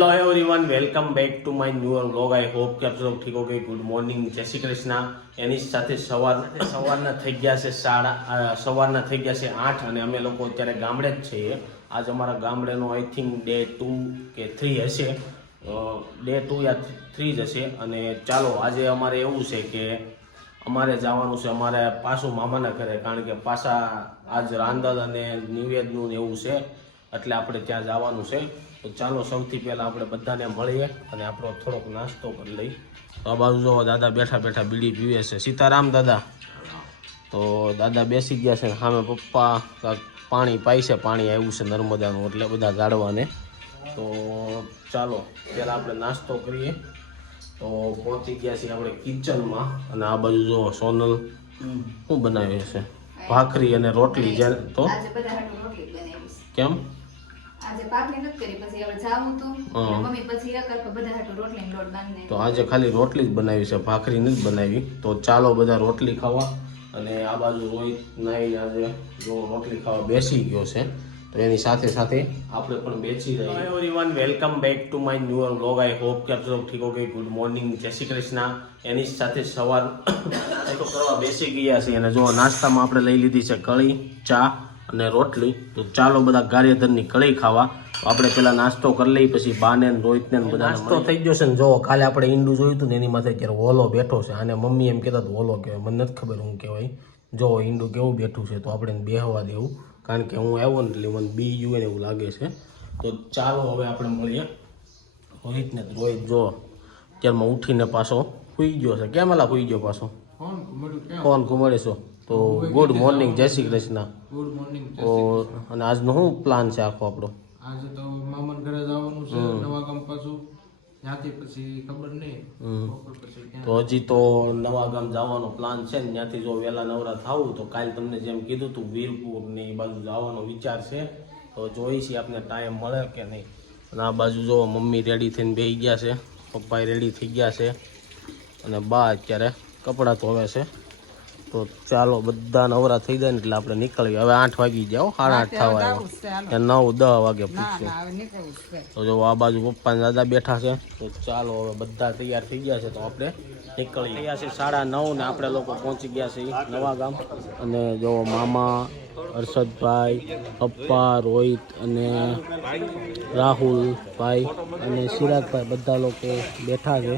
Hello everyone, welcome back to my new vlog. I hope કે આપ સૌ ઠીક હો ગઈ। ગુડ મોર્નિંગ, જય શ્રી કૃષ્ણ। એની સાથે સવારના થઈ ગયા છે સવારના થઈ ગયા છે 8 અને અમે લોકો અત્યારે ગામડે જ છીએ। આજ અમારા ગામડેનો આઈ થિંક ડે 2 કે 3 હશે, ડે 2 યા 3 જ હશે। અને ચાલો આજે અમારે એવું છે કે અમારે જવાનું છે અમારે પાછું મામાના ઘરે, કારણ કે પાછા આજ રાંદલ અને નિવેદનું એવું છે એટલે આપણે ત્યાં જવાનું છે। તો ચાલો સૌથી પહેલાં આપણે બધાને મળીએ અને આપણો થોડોક નાસ્તો કરી લઈએ। તો આ બાજુ જો દાદા બેઠા બેઠા બીડી પીવે છે। સીતારામ દાદા। તો દાદા બેસી ગયા છે, સામે પપ્પા પાણી પાય છે, પાણી આવ્યું છે નર્મદાનું, એટલે બધા ઝાડવાને। તો ચાલો પહેલાં આપણે નાસ્તો કરીએ। તો પહોંચી ગયા છીએ આપણે કિચનમાં અને આ બાજુ જો સોનલ શું બનાવે છે, ભાખરી અને રોટલી। જ્યારે તો કેમ આજે પાકની નથી કરી, પછી હવે જાવું તો મમ્મી પછી એક કર બધા હાટુ રોટલી નો લોટ બાંધને, તો આજે ખાલી રોટલી જ બનાવી છે, ભાખરી નથી બનાવી। તો ચાલો બધા રોટલી ખાવા। અને આ બાજુ રોહિત નાઈને આજે જો રોટલી ખાવા બેસી ગયો છે, તો એની સાથે સાથે આપણે પણ બેસી રહીએ। Everyone, welcome back to my new vlog. I hope કે આપ સૌ ઠીક હો ગઈ। ગુડ મોર્નિંગ, જય શ્રી કૃષ્ણ। એની સાથે સવાર તો કરવા બેસી ગયા છે અને જો નાસ્તામાં આપણે લઈ લીધી છે કળી, ચા અને રોટલી। તો ચાલો બધા ગારિયાધરની કળી ખાવા। તો આપણે પેલા નાસ્તો કરી લઈએ, પછી બાને રોહિતને બધા નાસ્તો થઈ ગયો છે ને જો કાલે આપણે ઈંડું જોયું હતું ને એની માથે અત્યારે ઓલો બેઠો છે, અને મમ્મી એમ કહેતા હતા ઓલો કહેવાય, મને નથી ખબર હું કહેવાય। જો ઈંડું કેવું બેઠું છે, તો આપણે બેહવા દેવું, કારણ કે હું આવ્યો ને એટલે મને બી ગયું ને એવું લાગે છે। તો ચાલો હવે આપણે મળીએ રોહિતને। રોહિત જો અત્યારમાં ઉઠીને પાછો સૂઈ ગયો છે। કેમ એલા સૂઈ ગયો પાછો? ફોન ઘુમાડીશો। તો ગુડ મોર્નિંગ, જય શ્રી કૃષ્ણ। Good morning. અને આજનો શું પ્લાન છે આખો આપણો? આજે તો મામાના ઘરે જવાનું છે, નવા ગામ પાછું, ત્યાંથી પછી ખબર નહીં પછી તો હજી તો નવા ગામ જવાનો પ્લાન છે ને, ત્યાંથી જો વહેલા નવરા થવું તો કાલે તમને જેમ કીધું હતું વીરપુર ને એ બાજુ જવાનો વિચાર છે। તો જોઈ છીએ આપને ટાઈમ મળે કે નહીં। અને આ બાજુ જો મમ્મી રેડી થઈને બેસી ગયા છે, પપ્પા રેડી થઈ ગયા છે, અને બા અત્યારે કપડાં ધોવે છે। તો ચાલો બધા નવરા થઈ જાય ને એટલે આપણે નીકળીએ। હવે 8 વાગી જાઓ, 8:30 થવા આવ્યો, 9-10 વાગે પૂછશું। તો જો આ બાજુ પપ્પા ને દાદા બેઠા છે। તો ચાલો હવે બધા તૈયાર થઈ ગયા છે, તો આપણે નીકળી ગયા છે 9:30 ને આપણે લોકો પહોંચી ગયા છે નવા ગામ। અને જો મામા, હર્ષદભાઈ, પપ્પા, રોહિત અને રાહુલ ભાઈ અને સિરાજભાઈ બધા લોકો બેઠા છે।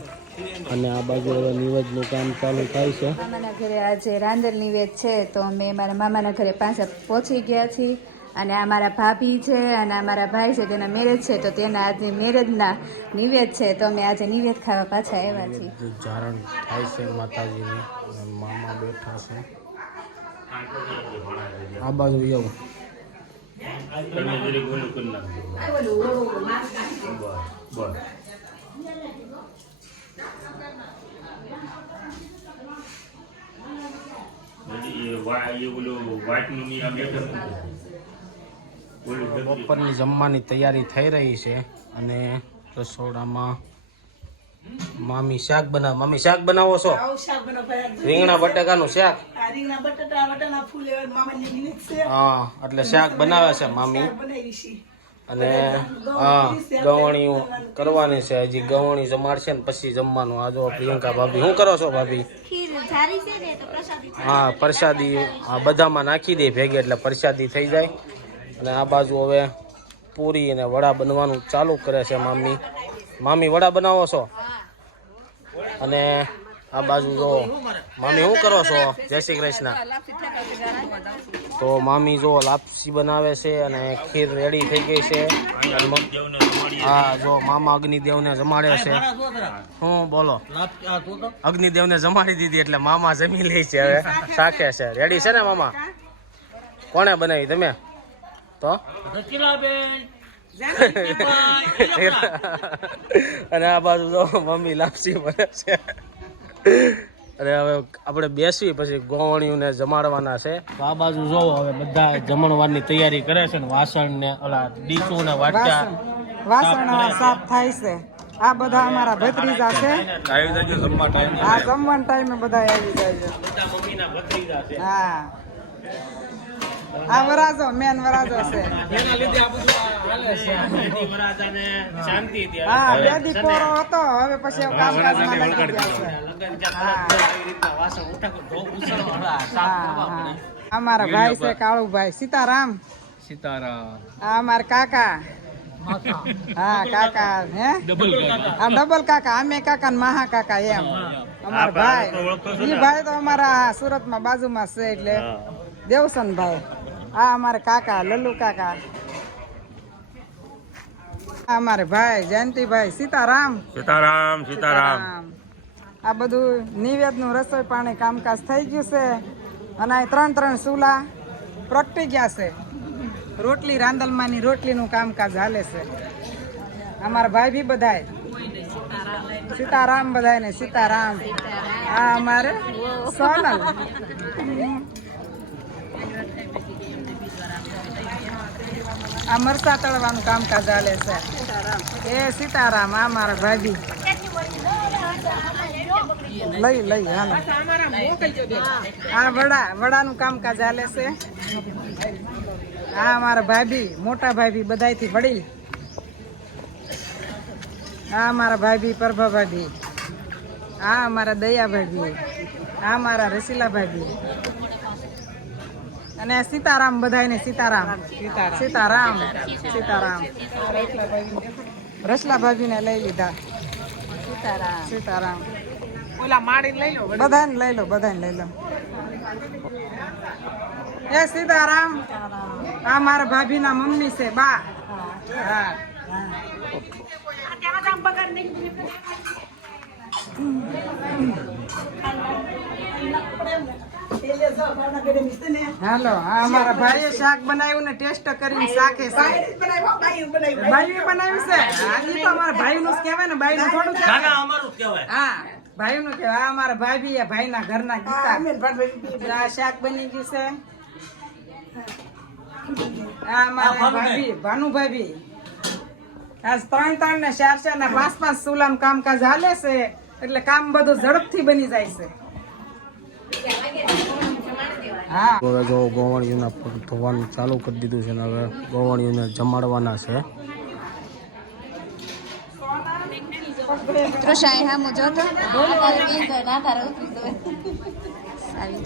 અને આ બાજુ હવે નિવેદનું કામ ચાલુ થાય છે। મામાના ઘરે આજે રાંદલ નિવેદ છે, તો અમે મારા મામાના ઘરે પાછા પહોંચી ગયા છીએ। અને આ મારા ભાભી છે અને આ મારા ભાઈ છે, તેના મેરેજ છે, તો તેના આજે મેરેજના નિવેદ છે, તો અમે આજે નિવેદ ખાવા પાછા આવ્યા છીએ। ધારણ થાય છે માતાજીને, મામા બેઠા છે આ બાજુ એવું બપોરની જમવાની તૈયારી થઈ રહી છે। અને રસોડામાં મામી શાક બનાવ, મમ્મી શાક બનાવો છો? રીંગણા બટાકાનું શાક? હા, એટલે શાક બનાવે છે મામી। અને હા, ગવણીયું કરવાની છે, હજી ગવણી જમાડશે ને પછી જમવાનું। આ જો પ્રિયંકા ભાભી શું કરો છો ભાભી? હા, પ્રસાદી આ બધામાં નાખી દે ભેગે એટલે પ્રસાદી થઈ જાય। અને આ બાજુ હવે પૂરી અને વડા બનવાનું ચાલુ કરે છે મામી। મામી વડા બનાવો છો? અને આ બાજુ જો મામી શું કરો છો? જય શ્રી કૃષ્ણ। તો મામી જો લાપસી બનાવે છે અને ખીર રેડી થઈ ગઈ છે। હા, જો મામા અગ્નિદેવને જમાડે છે। શું બોલો? અગ્નિદેવને જમાડી દીધી એટલે મામા જમી લે છે, હવે શાકે છે। રેડી છે ને મામા? કોણે બનાવી, તમે? તો અને આ બાજુ જો મમ્મી લાપસી બને છે। અને હવે આપણે બેસી પછી ગોવણીઓને જમાડવાના છે। તો આ બાજુ જોવો હવે બધા જમણવારની તૈયારી કરે છે ને, વાસણ ને ઓલા ડીશું ને વાટકા વાસણ સાફ થાય છે। આ બધા અમારા ભત્રીજા છે, આ જમવાના ટાઈમે બધા આવી જાય છે। બધા મમ્મીના ભત્રીજા છે। હા, આ વરાજો મેન વરાજો છે એના લીધે આ બધું હાલે છે. બેદી વરાજાને શાંતિ હતી. હા બેદી પોરો હતો હવે પછી એવું કામકાજમાં લાગી ગયા છે લગ્ન જ્યાં તરત આવી રીતના વાસણ ઉઠાકો ઢોક ઉછળો, સાફ કરવા પડે. અમારા ભાઈ છે કાળુભાઈ સીતારામ સીતારામ આ અમારા કાકા હા કાકા હે આ ડબલ કાકા અમે કાકા ને મહા કાકા એમ અમારા ભાઈ ઈ ભાઈ તો અમારા સુરતમાં બાજુમાં છે એટલે દેવસનભાઈ આ અમારા કાકા લલ્લુ કાકા આ અમારે ભાઈ જયંતિભાઈ સીતારામ સીતારામ સીતારામ. આ બધું નિવેદનું રસોઈ પાણી કામકાજ થઈ ગયું છે અને આ 3 ચૂલા પ્રગટી ગયા છે રોટલી રાંદલમાંની રોટલીનું કામકાજ હાલે છે અમારા ભાઈ બી બધાય સીતારામ બધાય ને સીતારામ આ અમારે સોનલ આ મરસા તળવાનું કામકાજ હાલે છે એ સીતારામ આ મારા ભાભી લઈ હાલો આ વડાનું કામકાજ હાલે છે આ અમારા ભાભી મોટા ભાભી બધાયથી વડીલ આ અમારા ભાભી પ્રભા ભાભી આ અમારા દયા ભાભી આ અમારા રસીલા ભાભી અને સીતારામ બધાયને સીતારામ સીતારામ સીતારામ રસલા ભાભીને લઈ લીધા સીતારામ સીતારામ ઓલા માડી લઈ લો બધાને લઈ લો એ સીતારામ આ મારા ભાભીના મમ્મી છે બા હા હાલો આ અમારા ભાઈએ શાક બનાવ્યું ને ટેસ્ટ કરીને શાકે છે ભાઈ બનાવ્યું છે આ ઈ તો અમારા ભાઈનું જ કહેવાય ને ભાઈનું થોડું ના ના અમારું જ કહેવાય. હા ભાઈનું કહેવાય આ અમારા ભાભી એ ભાઈના ઘરના ગીતા આ શાક બની ગયું છે આ અમારા ભાભી ભાનુ ભાભી આજ 3 ને 4 ને 5 ચૂલાનું કામકાજ હાલે છે એટલે કામ બધું ઝડપથી બની જાય છે હા હવે જો ગોવાણીઓના પગ ધોવાનું ચાલુ કરી દીધું છે ને હવે ગોવાણીઓને જમાડવાના છે. તૃષાએ હા હું જોતો સારી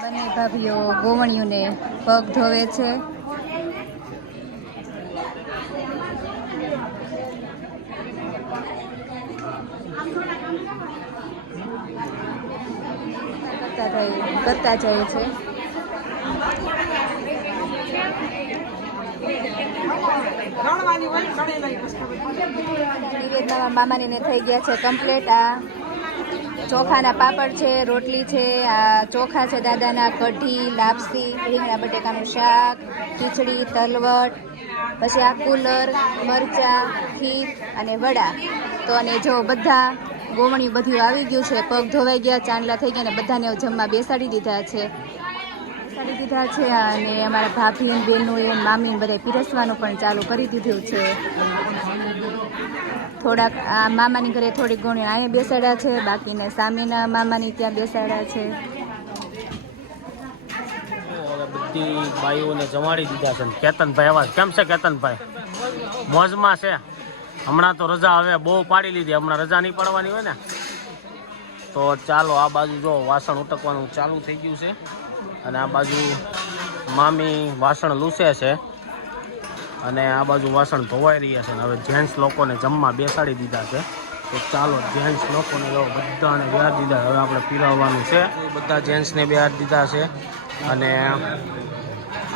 બંને ભાભીઓ ગોવણીઓને પગ ધોવે છે. કરતા જાય છે. નિવેદના મામાનીને થઈ ગયા છે કમ્પ્લીટ. આ ચોખાના પાપડ છે, રોટલી છે, આ ચોખા છે દાદાના, કઢી, લાપસી, રીંગણા બટેકાનું શાક, ખીચડી, તલવટ, પછી આ કુલર, મરચાં, ખીર અને વડા. તો અને જો બધા ગોવણી બધું આવી ગયું છે, પગ ધોવાઈ ગયા, ચાંદલા થઈ ગયા, અને બધાને જમવા બેસાડી દીધા છે. અને અમારા ભાભી બહેનોએ મામી બધા પીરસવાનું પણ ચાલુ કરી દીધું છે. થોડાક આ મામાની ઘરે થોડીક ગોણી અહીંયા બેસાડ્યા છે, બાકીને સામેના મામાની ત્યાં બેસાડ્યા છે. બધી બાઈઓને જમાડી દીધા છે. કેતનભાઈ અવાજ કેમ છે? કેતનભાઈ મોજમાં છે. હમણાં તો રજા હવે બહુ પાડી લીધી, હમણાં રજા નહીં પડવાની હોય ને. તો ચાલો આ બાજુ જો વાસણ ઉટકવાનું ચાલુ થઈ ગયું છે અને આ બાજુ મામી વાસણ લૂસે છે અને આ બાજુ વાસણ ધોવાઈ રહ્યા છે. હવે જેન્ટ્સ લોકોને જમવા બેસાડી દીધા છે. તો ચાલો જેન્ટ્સ લોકોને બધાને બેહાડી દીધા. હવે આપણે પીરાવવાનું છે. બધા જેન્ટ્સને બેહાડી દીધા છે અને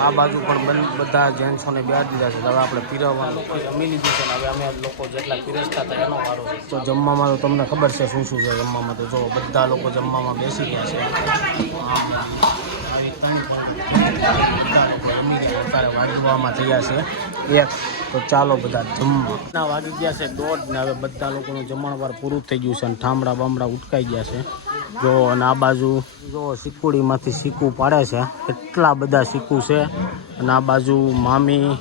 આ બાજુ પણ બધા જેન્ટ્સોને બેહાડી દીધા છે. હવે આપણે પીરાવવાનું જમી લીધું છે. હવે અમે લોકો જેટલા પીરસતા હતા એનો વારો છે. તો જમવામાં તો તમને ખબર છે શું શું છે જમવામાં. તો જો બધા લોકો જમવામાં બેસી ગયા છે. અત્યારે વાગવામાં થયા છે 1 તો ચાલો બધા જમવા વાગી ગયા છે 1:30 ને હવે બધા લોકોનું જમણવાર પૂરું થઈ ગયું છે અને ઠામડા બામડા ઉટકાઈ ગયા છે જો. અને આ બાજુ જો સિક્કુડીમાંથી સિક્કું પાડે છે, એટલા બધા સિક્કું છે. અને આ બાજુ મામી,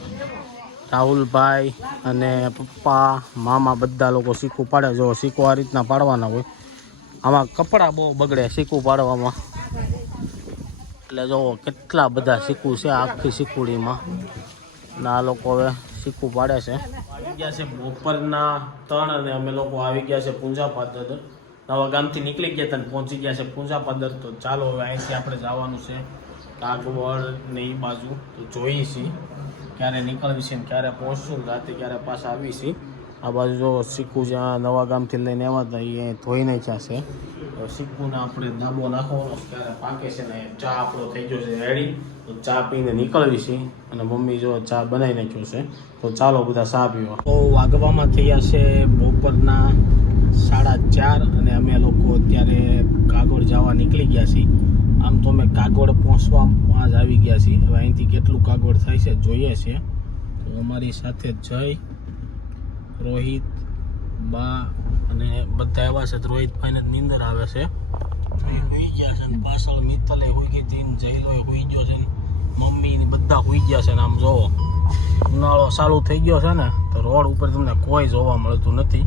રાહુલભાઈ અને પપ્પા, મામા બધા લોકો સિક્કું પાડે. જો સિક્કું આ રીતના પાડવાના હોય. આમાં કપડાં બહુ બગડે સિક્કું પાડવામાં, એટલે જો કેટલા બધા સિક્કું છે આખી સિક્કુડીમાં. અને આ લોકો હવે સિક્કું પાડે છે. આવી ગયા છે બપોરના 3 અને અમે લોકો આવી ગયા છે પૂંજાપાદર. નવા ગામથી નીકળી ગયા હતા પહોંચી ગયા છે પૂંજાપાદર. તો ચાલો હવે અહીંથી આપણે જવાનું છે કાગવડ ને એ બાજુ. તો જોઈએ છીએ ક્યારે નીકળવી છે ને ક્યારે પહોંચશું, રાતે ક્યારે પાછા આવી છીએ. આ બાજુ જો સિક્કું જ્યાં નવા ગામથી લઈને આવ્યા હતા એ ધોઈ નાખ્યા છે. તો સિક્કુને આપણે દાબો નાખવાનો ક્યારે પાકે છે ને. ચા આપણો થઈ ગયો છે રેડી, તો ચા પીને નીકળવી છે. અને મમ્મી જો ચા બનાવી નાખ્યો છે. તો ચાલો બધા ચા પીવા. તો વાગવામાં થયા છે બપોરના 4:30 અને અમે લોકો અત્યારે કાગોડ જવા નીકળી ગયા છીએ. આમ તો અમે કાગોડ પહોંચવામાં જ આવી ગયા છીએ. હવે અહીંથી કેટલું કાગોડ થાય છે જોઈએ છે. તો અમારી સાથે જય, રોહિત, બા અને બધા એવા છે. રોહિતભાઈને નીંદર આવે છે, હોઈ ગયા છે. પાછળ મિત્તલે હોઈ ગઈ હતી, જયલોય હોઈ ગયો છે, મમ્મી ને બધા હોઈ ગયા છે. ને આમ જોવો ઉનાળો ચાલુ થઈ ગયો છે ને, તો રોડ ઉપર તમને કોઈ જોવા મળતું નથી.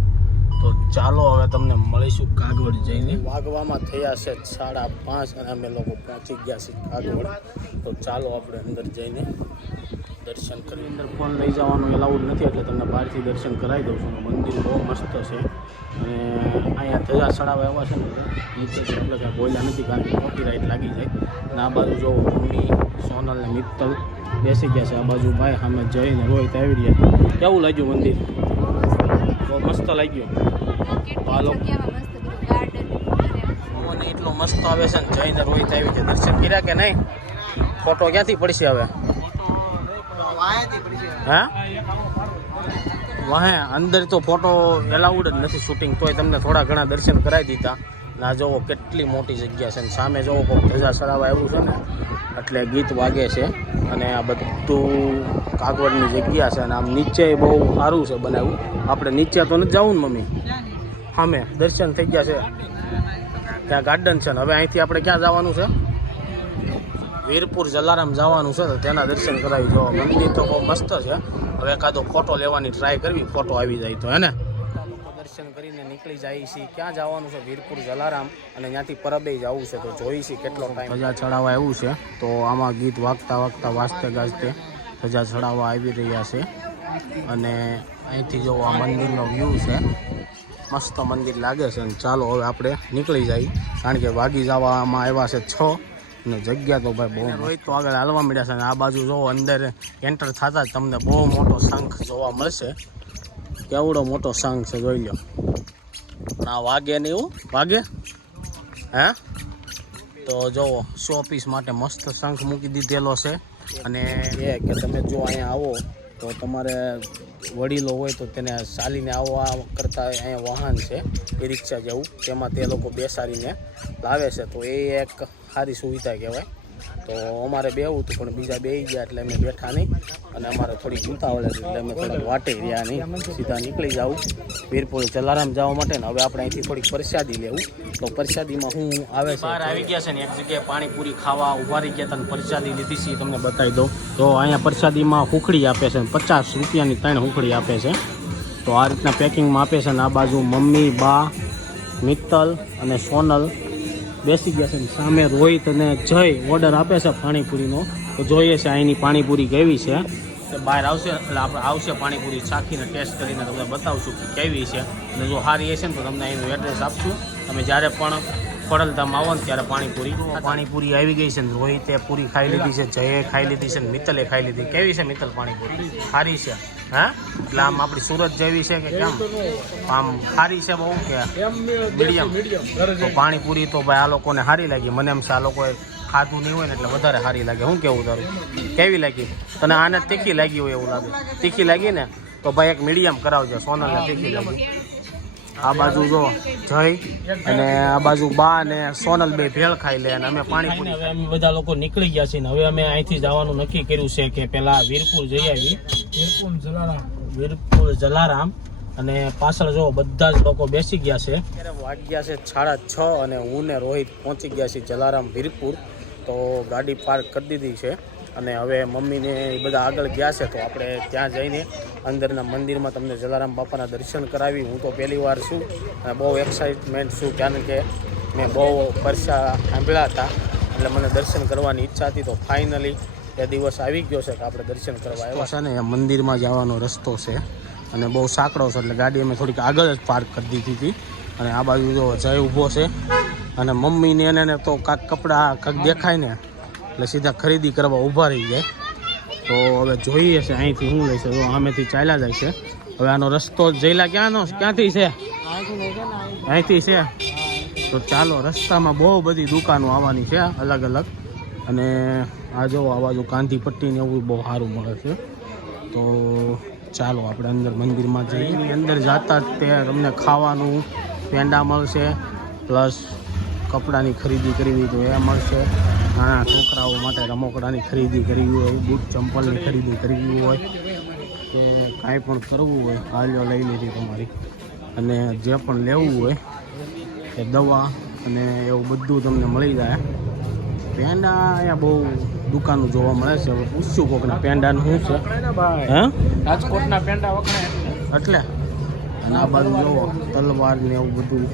તો ચાલો હવે તમને મળીશું કાગવડ જઈને. વાગવામાં થયા છે 5:30 અને અમે લોકો પહોંચી ગયા છીએ કાગવડ. તો ચાલો આપણે અંદર જઈને દર્શન કરી. અંદર ફોન લઈ જવાનું એલાઉડ નથી, એટલે તમને બહારથી દર્શન કરાવી દઉં છું. મંદિર બહુ મસ્ત છે અને અહીંયા ધજા ચડાવવા એવા છે ને નીચેથી આપણે કાંઈ બોલ્યા નથી કારણ કે કોપીરાઇટ લાગી જાય. અને આ બાજુ જો મમ્મી, સોનલ ને મિત્તલ બેસી ગયા છે. આ બાજુ ભાઈ સામે જઈને રોહિત આવી રહ્યા. કેવું લાગ્યું મંદિર? બહુ મસ્ત લાગ્યું. આ લોકો એટલો મસ્ત આવે છે ને. જઈને રોહિત આવી છે. દર્શન કર્યા કે નહીં? ફોટો ક્યાંથી પડશે હવે? હા વાહે અંદર તો ફોટો એલાઉડ જ નથી શૂટિંગ, તોય તમને થોડા ઘણા દર્શન કરાવી દીધા. ના જોવો કેટલી મોટી જગ્યા છે. સામે જોવો કોઈક ધજા ચડાવવા એવું છે ને, એટલે ગીત વાગે છે. અને આ બધું કાગવડની જગ્યા છે. અને આમ નીચે બહુ સારું છે બનાવ્યું. આપણે નીચે તો નથી જવું ને મમ્મી? સામે દર્શન થઈ ગયા છે, ત્યાં ગાર્ડન છે. ને હવે અહીંથી આપણે ક્યાં જવાનું છે? વીરપુર જલારામ જવાનું છે. તો તેના દર્શન કરાવી. જો મંદિર તો બહુ મસ્ત છે. હવે એકાદો ફોટો લેવાની ટ્રાય કરવી, ફોટો આવી જાય તો હે ને. દર્શન કરીને નીકળી જાય છે. ક્યાં જવાનું છે? વીરપુર જલારામ. અને ત્યાંથી પરબે જવું છે. તો જોઈ છે કેટલો ટાઈમ ધજા ચડાવવા એવું છે. તો આમાં ગીત વાગતા વાગતા વાજતે ગાજતે ધજા ચડાવવા આવી રહ્યા છે. અને અહીંથી જો આ મંદિરનો વ્યૂ છે, મસ્ત મંદિર લાગે છે. અને ચાલો હવે આપણે નીકળી જઈએ કારણ કે વાગી જવામાં આવ્યા છે 6 અને જગ્યા તો ભાઈ બહુ. રોહિત તો આગળ હાલવા મળ્યા છે. અને આ બાજુ જો અંદર એન્ટર થતા જ તમને બહુ મોટો શંખ જોવા મળશે. કેવડો મોટો શંખ છે જોઈ લો. પણ આ વાગે નહીં એવું વાગે હે. તો જુઓ શો પીસ માટે મસ્ત શંખ મૂકી દીધેલો છે. અને એ કે તમે જો અહીંયા આવો તો તમારે વડીલો હોય તો તેને ચાલીને આવવા કરતાં અહીંયા વાહન છે એ રિક્ષા જેવું, તેમાં તે લોકો બેસાડીને લાવે છે. તો એ એક સારી સુવિધા કહેવાય. તો અમારે બેવું હતું પણ બીજા બેસી ગયા એટલે અમે બેઠા નહીં. અને અમારે થોડી ઉતાવળ હતી એટલે અમે થોડાક વાટે રહ્યા નહીં, સીધા નીકળી જાઉં વીરપુર જલારામ જવા માટે. ને હવે આપણે અહીંથી થોડીક પ્રસાદી લેવું. તો પ્રસાદીમાં શું આવે છે? બહાર આવી ગયા છે ને એક જગ્યાએ પાણીપુરી ખાવા ઊભા રહી ગયા હતા અને પ્રસાદી લીધી છે તમને બતાવી દઉં. તો અહીંયા પ્રસાદીમાં હુખડી આપે છે, 50 રૂપિયાની 3 હુખડી આપે છે. તો આ રીતના પેકિંગમાં આપે છે. અને આ બાજુ મમ્મી, બા, મિત્તલ અને સોનલ બેસી ગયા છે. સામે રોહિત અને જય ઓર્ડર આપે છે પાણીપુરીનો. તો જોઈએ છે અહીંની પાણીપુરી કેવી છે. તે બહાર આવશે એટલે આપણે આવશે પાણીપુરી ચાખીને ટેસ્ટ કરીને તમને બતાવશું કે કેવી છે. અને જો સારી હશે ને તો તમને એનું એડ્રેસ આપશું. તમે જ્યારે પણ ખોડલધામ આવો ને ત્યારે પાણીપુરી આવી ગઈ છે. ને રોહિતે પૂરી ખાઈ લીધી છે, જયે ખાઈ લીધી છે, ને મિત્તલે ખાઈ લીધી. કેવી છે મિત્તલ પાણીપુરી? સારી છે હા? એટલે આમ આપણી સુરત જેવી છે કે કેમ? આમ સારી છે બહુ કે મીડિયમ? તો પાણીપુરી તો ભાઈ આ લોકોને સારી લાગી. મને એમ છે આ લોકોએ ખાધું નહીં હોય ને એટલે વધારે સારી લાગે. શું કેવું તારું? કેવી લાગી તને? આને તીખી લાગી હોય એવું લાગે? તીખી લાગી ને તો ભાઈ એક મીડિયમ કરાવજો. સોનલને તીખી લાગી આ બાજુ જો જય અને આ બાજુ બા અને સોનલ બે ભેળ ખાઈ લે અને અમે પાણીપુરી. હવે અમે બધા લોકો નીકળી ગયા છીએ ને હવે અમે અહીંથી જવાનું નક્કી કર્યું છે કે પેલા વીરપુર જઈ આવી. વીરપુર જલારામ અને પાછળ જો બધા જ લોકો બેસી ગયા છે. અત્યારે વાગ્યા છે 6:30 અને હું ને રોહિત પહોંચી ગયા છીએ જલારામ વીરપુર. તો ગાડી પાર્ક કરી દીધી છે અને હવે મમ્મીને એ બધા આગળ ગયા છે તો આપણે ત્યાં જઈને અંદરના મંદિરમાં તમને જલારામ બાપાના દર્શન કરાવી. હું તો પહેલી વાર છું અને બહુ એક્સાઇટમેન્ટ છું કારણ કે મેં બહુ પરસા સાંભળ્યા હતા એટલે મને દર્શન કરવાની ઈચ્છા હતી. તો ફાઇનલી એ દિવસ આવી ગયો છે કે આપણે દર્શન કરવા આવ્યા છે ને. મંદિરમાં જવાનો રસ્તો છે અને બહુ સાંકડો છે એટલે ગાડી અમે થોડીક આગળ જ પાર્ક કરી દીધી હતી. અને આ બાજુ જો જય ઊભો છે અને મમ્મીને એને તો કાંક કપડાં કાંક દેખાય ને એટલે સીધા ખરીદી કરવા ઊભા રહી જાય. તો હવે જોઈએ છે અહીંથી શું લઈશે. તો આમેથી ચાલ્યા જાય છે. હવે આનો રસ્તો જઈલા ક્યાંથી છે? અહીંથી છે. તો ચાલો, રસ્તામાં બહુ બધી દુકાનો આવવાની છે અલગ અલગ. અને આ જો આ બાજુ કાંધી પટ્ટી ને એવું બહુ સારું મળે છે. તો ચાલો આપણે અંદર મંદિરમાં જઈએ. અંદર જતા જ તે તમને ખાવાનું પેંડા મળશે પ્લસ કપડાની ખરીદી કરવી તો એ મળશે. નાના છોકરાઓ માટે રમકડાની ખરીદી કરવી હોય, બૂટ ચંપલની ખરીદી કરવી હોય કે કાંઈ પણ કરવું હોય કાલ્યો લઈ લીધી તમારી. અને જે પણ લેવું હોય એ દવા અને એવું બધું તમને મળી જાય. પેંડા અહીંયા બહુ દુકાનો જોવા મળે છે. હવે પૂછ્યું કોકના પેંડાનું શું છે? હે, રાજકોટના પેંડા વખણાય એટલે. અને આ બાજુ જોવો તલવાર ને એવું બધું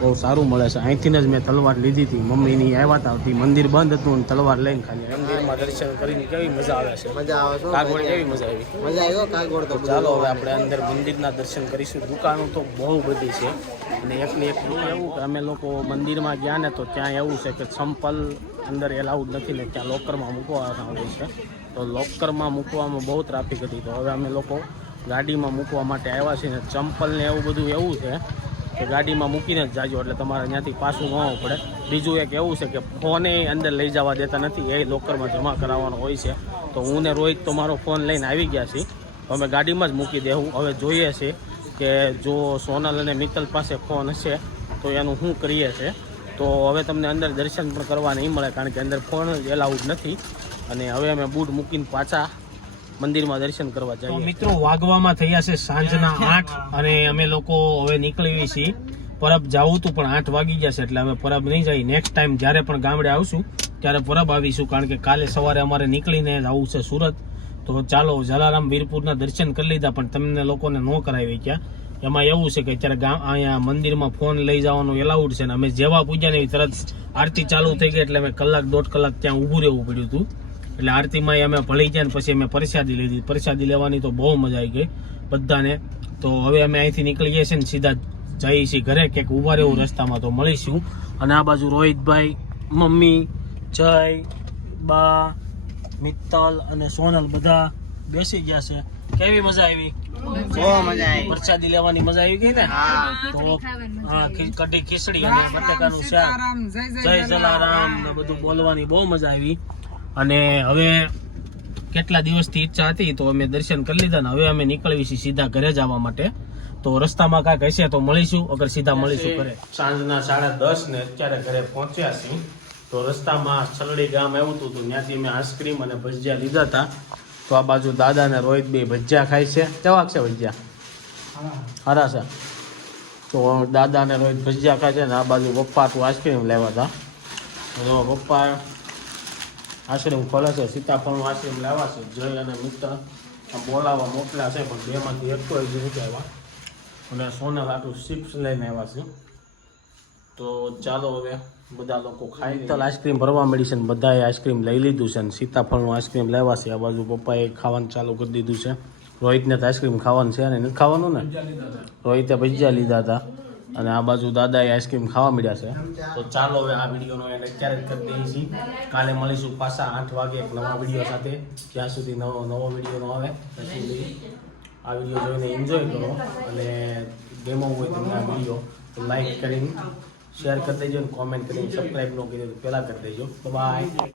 બહુ સારું મળે છે. અહીંથી જ મેં તલવાર લીધી હતી. મમ્મીની આવ્યા હતા, મંદિર બંધ હતું અને તલવાર લઈને ખાલી મંદિરમાં દર્શન કરીને કેવી મજા આવે છે. મજા આવે છે. કાગોળ કેવી મજા આવી? મજા આવ્યો કાગોળ તો. ચાલો હવે આપણે અંદર મંદિરના દર્શન કરીશું. દુકાનો તો બહુ બધી છે અને એકની એક એવું કે અમે લોકો મંદિરમાં ગયા ને તો ત્યાં એવું છે કે ચંપલ અંદર એલાઉડ નથી ને ત્યાં લોકરમાં મૂકવાના હોય છે. તો લોકરમાં મૂકવામાં બહુ ટ્રાફિક હતી. તો હવે અમે લોકો ગાડીમાં મૂકવા માટે આવ્યા છીએ ને ચંપલ ને એવું બધું એવું છે કે ગાડીમાં મૂકીને જ જાજો એટલે તમારે ત્યાંથી પાછું ન આવવું પડે. બીજું એક એવું છે કે ફોને અંદર લઈ જવા દેતા નથી, એ લોકરમાં જમા કરાવવાનો હોય છે. તો હું ને રોહિત તો મારો ફોન લઈને આવી ગયા છીએ. તો અમે ગાડીમાં જ મૂકી દેવું. હવે જોઈએ છે કે જો સોનલ અને મિત્તલ પાસે ફોન હશે તો એનું શું કરીએ છે. તો હવે તમને અંદર દર્શન પણ કરવા નહીં મળે કારણ કે અંદર ફોન જ એલાઉડ નથી. અને હવે અમે બૂટ મૂકીને પાછા મંદિરમાં દર્શન કરવા જઈએ. મિત્રો વાગવામાં થયા છે સાંજના 8 અને અમે લોકો હવે નીકળી છીએ. પરબ જવું હતું પણ 8 વાગી ગયા છે એટલે હવે પરબ નહીં જાય. નેક્સ્ટ ટાઈમ જ્યારે પણ ગામડે આવશું ત્યારે પરબ આવીશું કારણ કે કાલે સવારે અમારે નીકળીને આવવું છે સુરત. તો ચાલો જલારામ વીરપુરના દર્શન કરી લીધા પણ તમને લોકોને ન કરાવી ગયા. એમાં એવું છે કે અત્યારે અહીંયા મંદિરમાં ફોન લઈ જવાનું એલાઉડ છે ને અમે જેવા પૂજ્યા ને તરત આરતી ચાલુ થઈ ગઈ એટલે અમે 1-1.5 કલાક ત્યાં ઊભું રહેવું પડ્યું હતું. એટલે આરતીમાં અમે ભળી ગયા ને પછી અમે પ્રસાદી લીધી. પ્રસાદી લેવાની તો બહુ મજા આવી ગઈ બધાને. તો હવે અમે અહીંથી નીકળીએ છીએ ને સીધા જઈએ છીએ ઘરે. ક્યાંક ઊભા રહેવું રસ્તામાં તો મળીશું. અને આ બાજુ રોહિતભાઈ, મમ્મી, જય, બા, મિત્તલ અને સોનલ બધા બેસી ગયા છે. કેવી મજા આવી? બહુ મજા આવી. પ્રસાદી લેવાની મજા આવી ગઈ ને? તો હા, કઢી ખીચડી અને બટાકાનું શાક, જય જલારામ ને બધું બોલવાની બહુ મજા આવી. અને હવે કેટલા દિવસથી ઈચ્છા હતી તો અમે દર્શન કરી લીધા ને હવે અમે નીકળવી છીએ સીધા ઘરે જવા માટે. તો રસ્તામાં કાંઈક હશે તો મળીશું, અગર સીધા મળીશું ઘરે. સાંજના 10:30 ને અત્યારે ઘરે પહોંચ્યા છીએ. તો રસ્તામાં છલડી ગામ આવ્યું હતું તો ત્યાંથી અમે આઈસ્ક્રીમ અને ભજીયા લીધા હતા. તો આ બાજુ દાદા ને રોહિત બે ભજીયા ખાય છે. કેવા છે ભજીયા? સારા છે. તો દાદા ને રોહિત ભજીયા ખાય છે ને આ બાજુ પપ્પા તું આઈસ્ક્રીમ લેવા હતા. તો પપ્પા આઈસ્ક્રીમ ખોલે છે. સીતાફળનું આઈસ્ક્રીમ લાવ્યા છે. જય અને મિત્ર બોલાવવા મોકલ્યા છે પણ બેમાંથી એક કોઈ જ નથી આવ્યા. અને સોનલ આટલું ચિપ્સ લઈને આવ્યા છે. તો ચાલો હવે બધા લોકો ખાઈ મિત્તલ આઈસ્ક્રીમ ભરવા મળી છે ને બધાએ આઈસ્ક્રીમ લઈ લીધું છે. અને સીતાફળનું આઈસ્ક્રીમ લાવ્યા છે. આ બાજુ પપ્પાએ ખાવાનું ચાલુ કરી દીધું છે. રોહિતને તો આઈસ્ક્રીમ ખાવાનું છે અને નથી ખાવાનું ને? રોહિતે ભજીયા લીધા હતા અને આ બાજુ દાદાએ આઈસ્ક્રીમ ખાવા મળ્યા છે. તો ચાલો હવે આ વિડીયોનો એન્ડ અત્યારે જ કરી દઈએ છીએ. કાલે મળીશું પાછા 8 વાગે એક નવા વિડીયો સાથે. જ્યાં સુધી નવો વિડીયો ન આવે ત્યાં સુધી આ વિડીયો જોઈને એન્જોય કરો અને ગેમો હોય તમને આ વિડીયો તો લાઈક કરીને શેર કરી દેજો અને કોમેન્ટ કરીને સબસ્ક્રાઈબ ન કરી દો પહેલાં કરી દેજો. તો બાય.